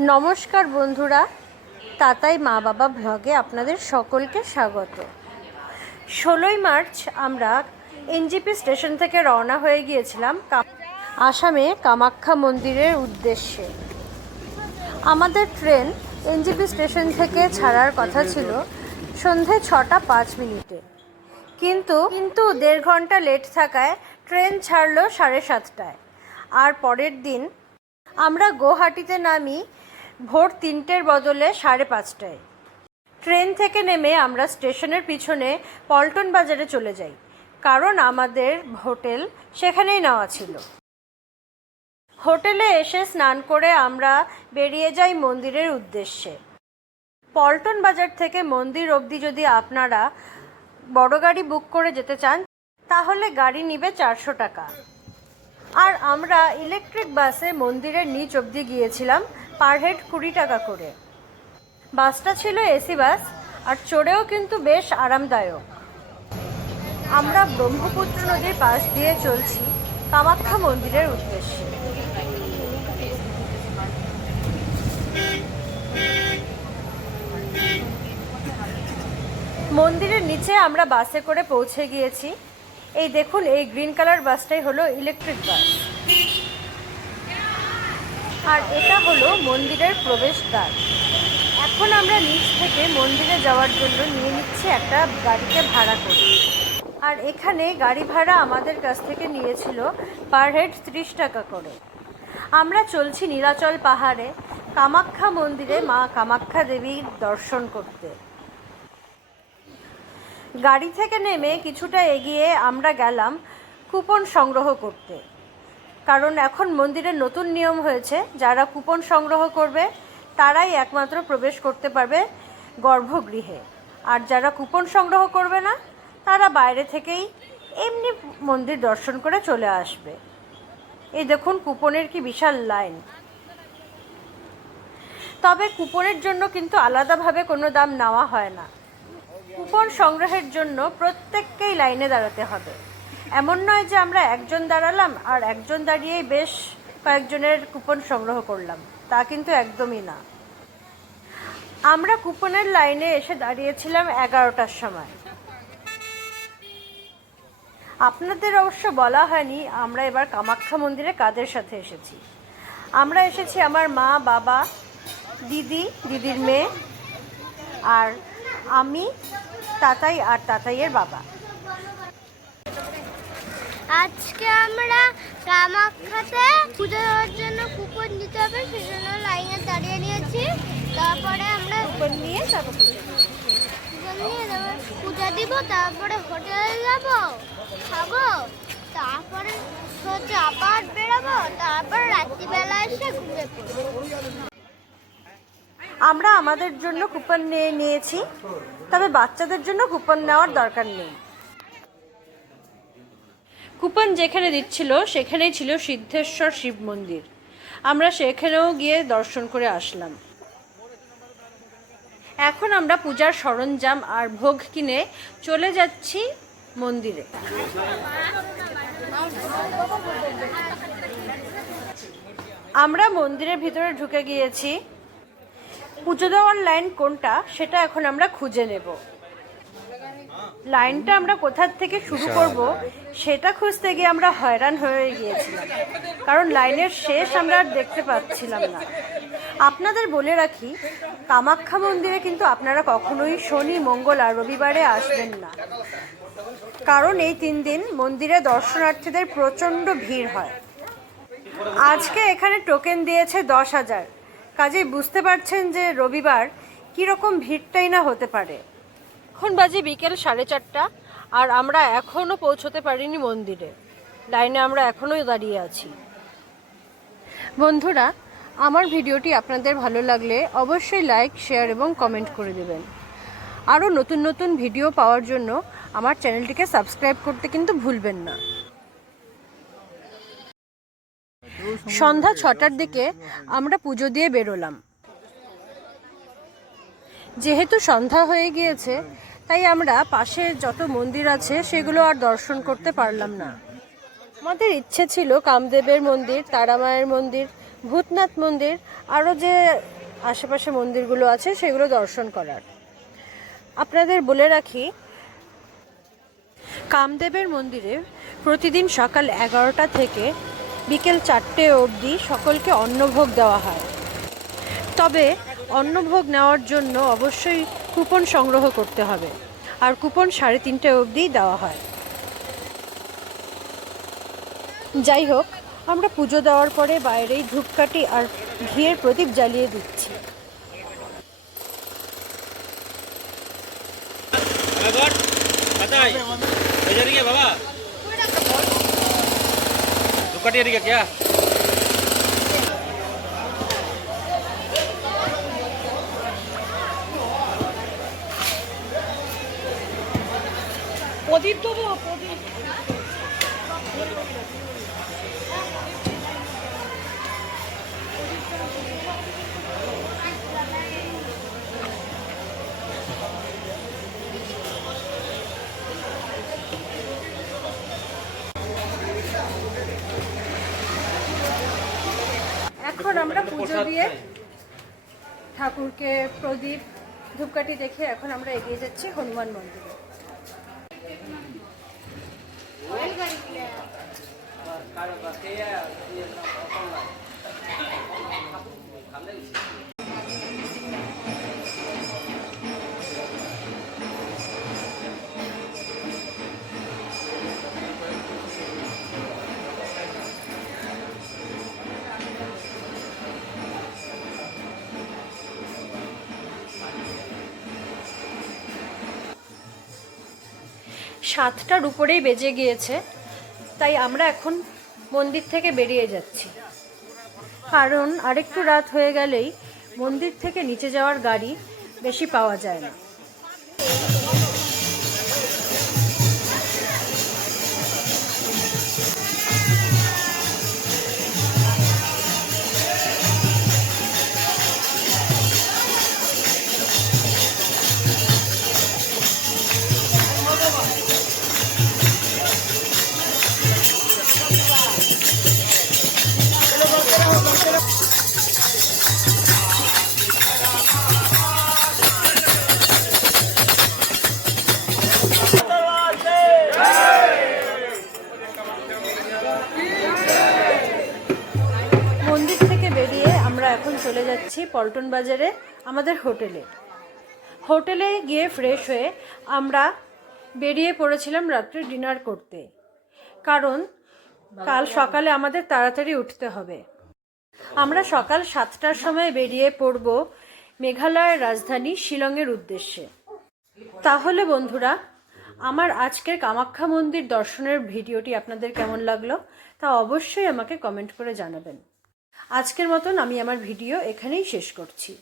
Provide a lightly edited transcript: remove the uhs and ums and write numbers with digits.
নমস্কার বন্ধুরা, তাতাই মা বাবা ব্লগে আপনাদের সকলকে স্বাগত। 16ই মার্চ আমরা এনজেপি স্টেশন থেকে রওনা হয়ে গিয়েছিলাম আসামে কামাখ্যা মন্দিরের উদ্দেশ্যে। আমাদের ট্রেন এনজেপি স্টেশন থেকে ছাড়ার কথা ছিল সন্ধে 6টা 5 মিনিটে, কিন্তু 1.5 ঘন্টা লেট থাকায় ট্রেন ছাড়লো 7:30টায়। আর পরের দিন আমরা গুয়াহাটিতে নামি ভোর 3টের বদলে 5:30টায়। ট্রেন থেকে নেমে আমরা স্টেশনের পিছনে পল্টন বাজারে চলে যাই, কারণ আমাদের হোটেল সেখানেই নেওয়া ছিল। হোটেলে এসে স্নান করে আমরা বেরিয়ে যাই মন্দিরের উদ্দেশ্যে। পল্টন বাজার থেকে মন্দির অবধি যদি আপনারা বড় গাড়ি বুক করে যেতে চান তাহলে গাড়ি নিবে 400 টাকা। আর আমরা ইলেকট্রিক বাসে মন্দিরের নিচ অবধি গিয়েছিলাম পার হেড 20 টাকা করে। বাসটা ছিল এসি বাস, আর চড়েও কিন্তু বেশ আরামদায়ক। আমরা ব্রহ্মপুত্র নদীর পাশ দিয়ে চলছি কামাখ্যা মন্দিরের উদ্দেশ্যে। মন্দিরের নিচে আমরা বাসে করে পৌঁছে গিয়েছি। এই দেখুন, এই গ্রিন কালার বাসটাই হলো ইলেকট্রিক বাস, আর এটা হলো মন্দিরের প্রবেশদ্বার। এখন আমরা নিচ থেকে মন্দিরে যাওয়ার জন্য নিয়ে নিচ্ছি একটা গাড়িকে ভাড়া করে। আর এখানে গাড়ি ভাড়া আমাদের কাছ থেকে নিয়েছিল পার হেড 30 টাকা করে। আমরা চলছি নীলাচল পাহাড়ে কামাখ্যা মন্দিরে মা কামাখ্যা দেবীর দর্শন করতে। গাড়ি থেকে নেমে কিছুটা এগিয়ে আমরা গেলাম কুপন সংগ্রহ করতে, কারণ এখন মন্দিরের নতুন নিয়ম হয়েছে, যারা কুপন সংগ্রহ করবে তারাই একমাত্র প্রবেশ করতে পারবে গর্ভগৃহে, আর যারা কুপন সংগ্রহ করবে না তারা বাইরে থেকেই এমনি মন্দির দর্শন করে চলে আসবে। এই দেখুন কুপনের কি বিশাল লাইন। তবে কুপনের জন্য কিন্তু আলাদাভাবে কোনো দাম নেওয়া হয় না। কুপন সংগ্রহের জন্য প্রত্যেককেই লাইনে দাঁড়াতে হবে। এমন নয় যে আমরা একজন দাঁড়ালাম আর একজন দাঁড়িয়েই বেশ কয়েকজনের কুপন সংগ্রহ করলাম, তা কিন্তু একদমই না। আমরা কুপনের লাইনে এসে দাঁড়িয়েছিলাম 11টার সময়। আপনাদের অবশ্য বলা হয়নি আমরা এবার কামাখ্যা মন্দিরে কাদের সাথে এসেছি। আমরা এসেছি আমার মা, বাবা, দিদির মেয়ে, আর আমি, তাতাই আর তাতাইয়ের বাবা। আজকে আমরা কামাখ্যাতে পুজো দেওয়ার জন্য কুপন দিতে হবে, সেজন্য লাইনে দাঁড়িয়ে নিয়েছি। তারপরে আমরা কুপন নিয়ে পূজা দিব, তারপরে হোটেলে যাব, খাবো, তারপরে হচ্ছে আবার বেরাবো, তারপর রাত্রিবেলা এসে ঘুরে পড়বো। আমরা আমাদের জন্য কুপন নিয়েছি, তবে বাচ্চাদের জন্য কুপন নেওয়ার দরকার নেই। কুপন যেখানে দিচ্ছিল সেখানেই ছিল সিদ্ধেশ্বর শিব মন্দির। আমরা সেখানেও গিয়ে দর্শন করে আসলাম। এখন আমরা পূজার সরঞ্জাম আর ভোগ কিনে চলে যাচ্ছি মন্দিরে। আমরা মন্দিরের ভিতরে ঢুকে গিয়েছি। পুজো দেওয়ার লাইন কোনটা সেটা এখন আমরা খুঁজে নেব। লাইনটা আমরা কোথা থেকে শুরু করব সেটা খুঁজতে গিয়ে আমরা হয়রান হয়ে গিয়েছিলাম, কারণ লাইনের শেষ আমরা আর দেখতে পাচ্ছিলাম না। আপনাদের বলে রাখি, কামাখ্যা মন্দিরে কিন্তু আপনারা কখনোই শনি, মঙ্গল আর রবিবারে আসবেন না, কারণ এই 3 দিন মন্দিরে দর্শনার্থীদের প্রচণ্ড ভিড় হয়। আজকে এখানে টোকেন দিয়েছে 10,000, কাজেই বুঝতে পারছেন যে রবিবার কীরকম ভিড়টাই না হতে পারে। এখন বাজে বিকেল 4:30, আর আমরা এখনও পৌঁছতে পারিনি মন্দিরে। লাইনে আমরা এখনও দাঁড়িয়ে আছি। বন্ধুরা, আমার ভিডিওটি আপনাদের ভালো লাগলে অবশ্যই লাইক, শেয়ার এবং কমেন্ট করে দেবেন। আরও নতুন নতুন ভিডিও পাওয়ার জন্য আমার চ্যানেলটিকে সাবস্ক্রাইব করতে কিন্তু ভুলবেন না। সন্ধ্যা 6টার দিকে আমরা পুজো দিয়ে বেরোলাম। যেহেতু সন্ধ্যা হয়ে গিয়েছে তাই আমরা পাশে যত মন্দির আছে সেগুলো আর দর্শন করতে পারলাম না। আমাদের ইচ্ছে ছিল কামদেবের মন্দির, তারামায়ের মন্দির, ভূতনাথ মন্দির, আরও যে আশেপাশে মন্দিরগুলো আছে সেগুলো দর্শন করার। আপনাদের বলে রাখি, কামদেবের মন্দিরে প্রতিদিন সকাল 11টা থেকে বিকেল 4টে অবধি সকলকে অন্নভোগ দেওয়া হয়। তবে অন্নভোগ নেওয়ার জন্য অবশ্যই কুপন সংগ্রহ করতে হবে, আর কুপন 3:30 অবধিই দেওয়া হয়। যাই হোক, আমরা পুজো দেওয়ার পরে বাইরেই ধূপকাঠি আর ঘিয়ের প্রদীপ জ্বালিয়ে দিচ্ছি। बाबा दुकाटी क्या প্রদীপ দেবো প্রদীপ। এখন আমরা পুজো দিয়ে ঠাকুরকে প্রদীপ ধূপকাঠি দেখে এখন আমরা এগিয়ে যাচ্ছি হনুমান মন্দিরে। সাতটার উপরেই বেজে গিয়েছে, তাই আমরা এখন মন্দির থেকে বেরিয়ে যাচ্ছি, কারণ আরেকটু রাত হয়ে গেলেই মন্দির থেকে নিচে যাওয়ার গাড়ি বেশি পাওয়া যায় না। মন্দির থেকে বেরিয়ে আমরা এখন চলে যাচ্ছি পল্টন বাজারে আমাদের হোটেলে গিয়ে ফ্রেশ হয়ে আমরা বেরিয়ে পড়েছিলাম রাত্রে ডিনার করতে, কারণ কাল সকালে আমাদের তাড়াতাড়ি উঠতে হবে। আমরা সকাল 7টার সময় বেরিয়ে পড়ব মেঘালয়ের রাজধানী শিলংয়ের উদ্দেশ্যে। তাহলে বন্ধুরা, আমার আজকের কামাখ্যা মন্দির দর্শনের ভিডিওটি আপনাদের কেমন লাগলো তা অবশ্যই আমাকে কমেন্ট করে জানাবেন। আজকের মতন আমি আমার ভিডিও এখানেই শেষ করছি।